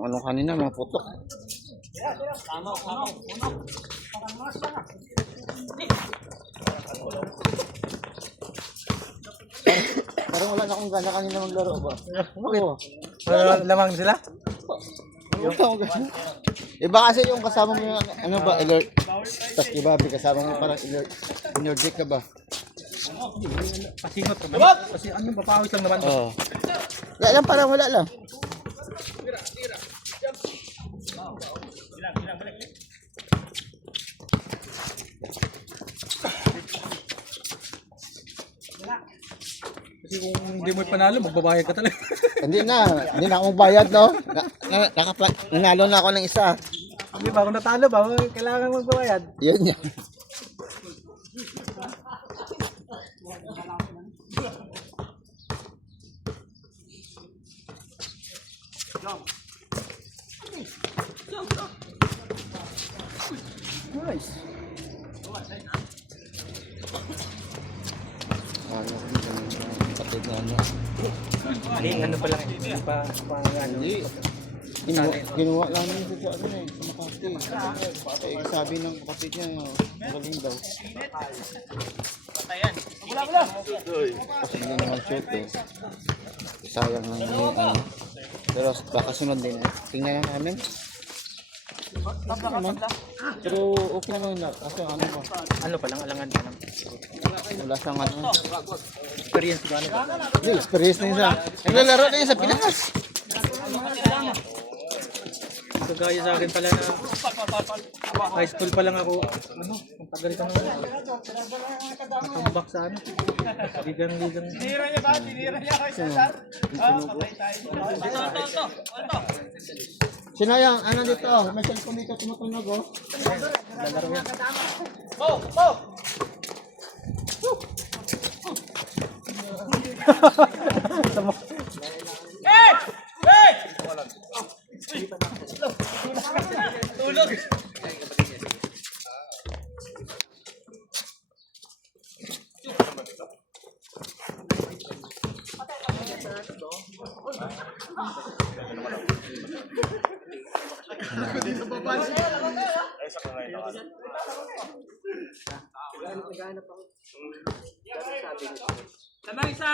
Ano kanina, mga putok. Parang wala na akong gana kanina maglaro ba? Oo. Lamang sila? Iba kasi yung kasama mo yung ano ba, alert. Tapos iba, kasama mo parang alert. Energetic ka ba? Pasingot ka ba? Kasi ano, papawis lang naman. Oo. Wala lang, parang wala lang. Kasi kung hindi mo panalo, magbabayad ka talaga. Hindi na ako magbayad, no? Nanalo na ako ng isa. Hindi ba, kung natalo ba, kailangan magbabayad. Yun yan. Nice. Kapatid na ano. Ano pa lang, hindi pa ano. Ginawa lang niya sa ano eh, sa Makati. Eh, sabi ng kapatid niya, magaling daw. Kasi hindi naman shoot eh. Sayang lang ano. Pero baka sunod din eh. Tingnan na namin. Pero okay naman na. Kasi ano ba? Ano pa lang, alangan pa lang. Wala siyang ano. Experience ba ano ba? Hindi, experience na yun sa. Naglalaro na yun sa Pinas. Kagaya sa akin pala na high school pa lang ako. Ano, ang tagal ka naman. Nakambak sa ano. Ligang. Sinira niya ba? Sinira niya kay Cesar? Patay tayo. Sinayang, ano dito? May cellphone dito tumutunog oh. Lalaro yan. Tulog! Sama isa!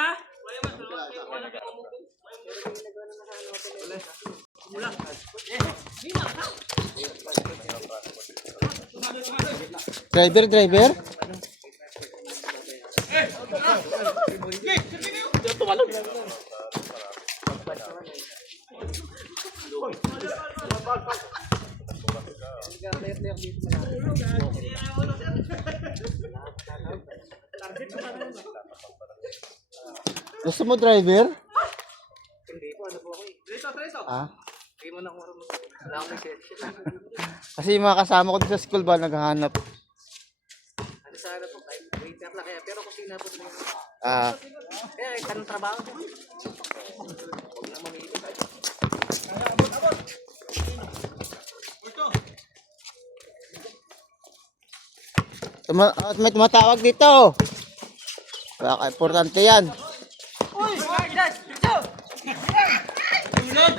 Driver? Gusto mo driver? Hindi po, ano po ako eh. Trito! Ah? Hindi mo na ako marunong. Wala akong lisensya. Kasi yung mga kasama ko sa school ba naghahanap? Ano sana po, kahit waiter na kaya. Pero kung sino po na yun. Ah, Kaya kahit anong trabaho po. Huwag na mamili tayo. may tumatawag dito. Baka importante yan. Uy! Dito! Tulog!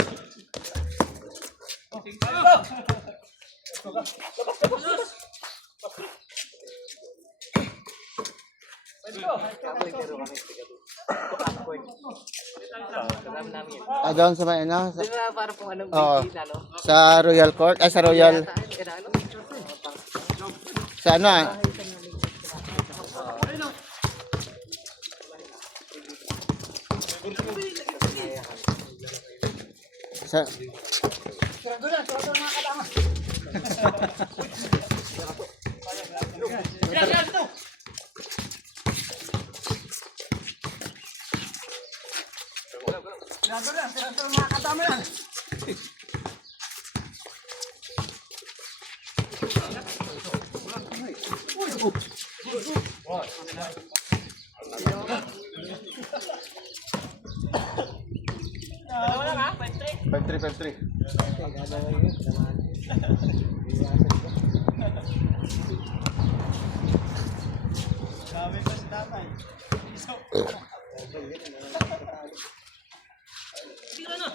Ah, doon sa may ano? Di ba parang kung anong Oo. BT na, no? Sa Royal Court? Ay, sa Royal. Ano? Sa ano ah? Sa... Sarado na mga katama. Sarado na mga katama yan. Wala ka? 5-3? 5-3. Grabe pa si tatay. Tira na!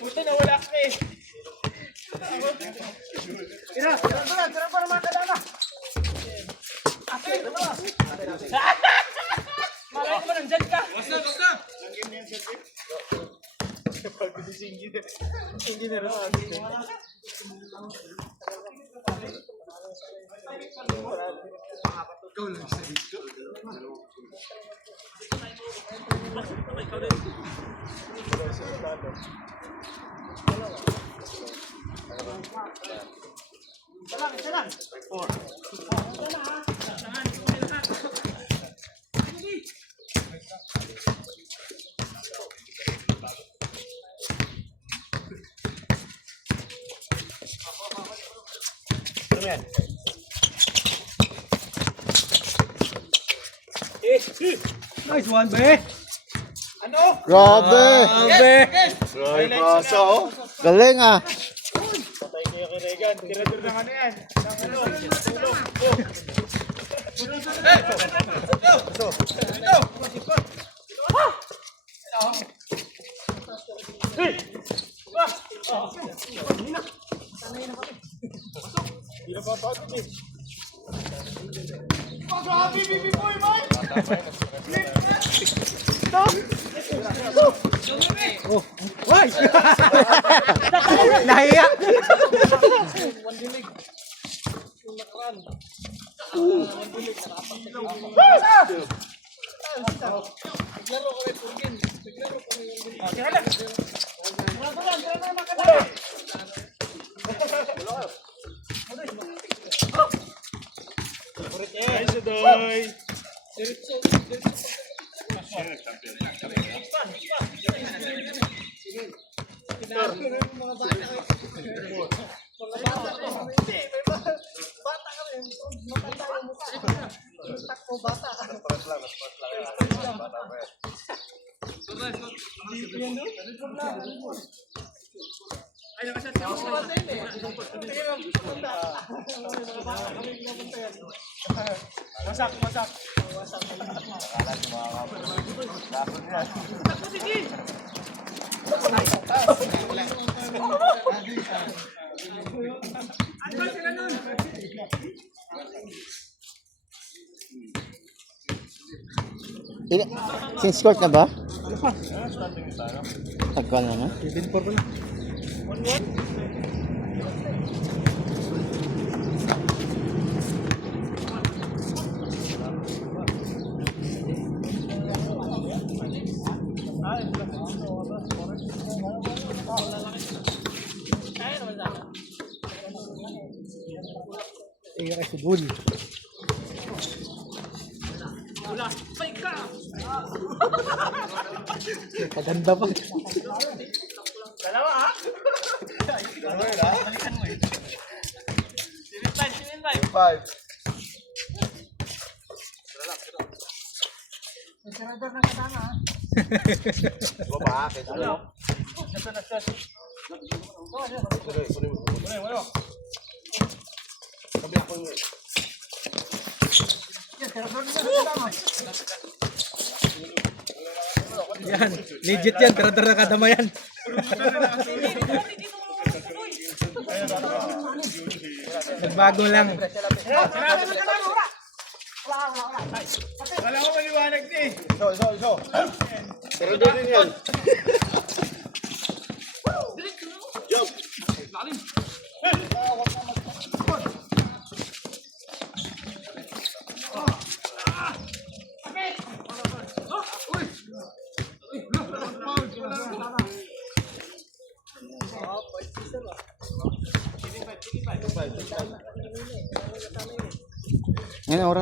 Buti na wala ka eh. Tira para mga kadama. Atin! Malay ko nandyan ka. Basta! Isa lang. Nice one, be! Ano? Grabe! Grabe! Galing ah! Patay kayo kay Regan. Tirador ng ano yan. Ng ano? Nahiya! Wasak. Since court na ba? Tagwan na na. 7-4 ko na. Iya kay Subul. Kaganda pa. Dalawa ha? Balikan mo eh. 5. Tirador ng kadama ha? Baba, kaya Ano? Nasa. Wala. sabi ako yun. Tirador ng kadama. Yan, legit yan, tira-tira na kadama yan. Nagbago lang. Wala ko maliwanag na eh. Iso. Pero doon din yan. Jump. Ngayon oras.